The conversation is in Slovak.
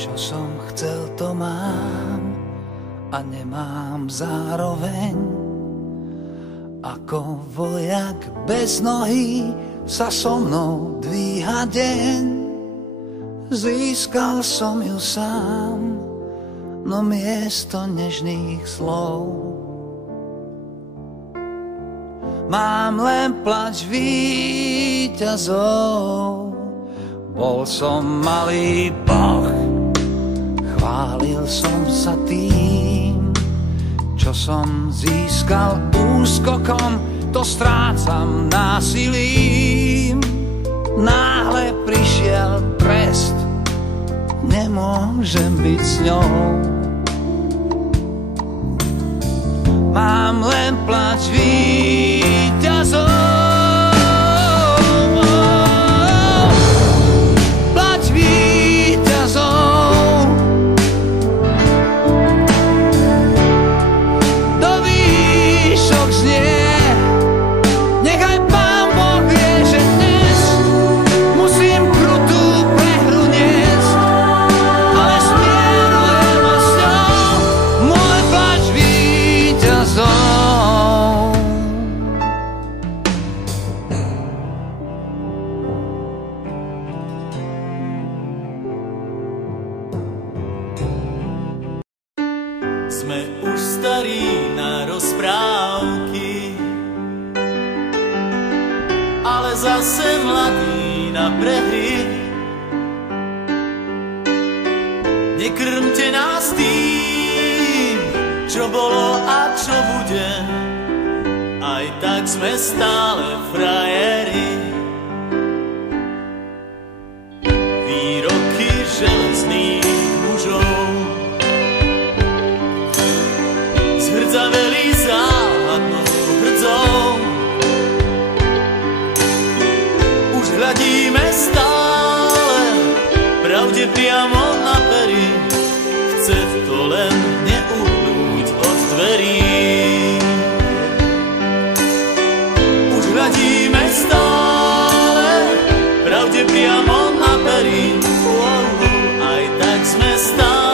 Čo som chcel, to mám a nemám zároveň. Ako vojak bez nohy sa so mnou dvíha deň. Získal som ju sám, no miesto nežných slov mám len plač víťazov. Bol som malý boh, chválil som sa tým, čo som získal úskokom, to strácam násilím. Náhle prišiel trest, nemôžem byť s ňou. Mám len plač víťazov. Sme už starí na rozprávky, ale zase mladí na prehry. Nekrmte nás tým, čo bolo a čo bude, aj tak sme stále frajeri. Výroky železných mužov zhrdzaveli záhadnou hrdzou. Už hľadíme stále pravde priamo na pery, chce to len neuhnúť od dverí. Už hľadíme stále pravde priamo na pery, aj tak sme stále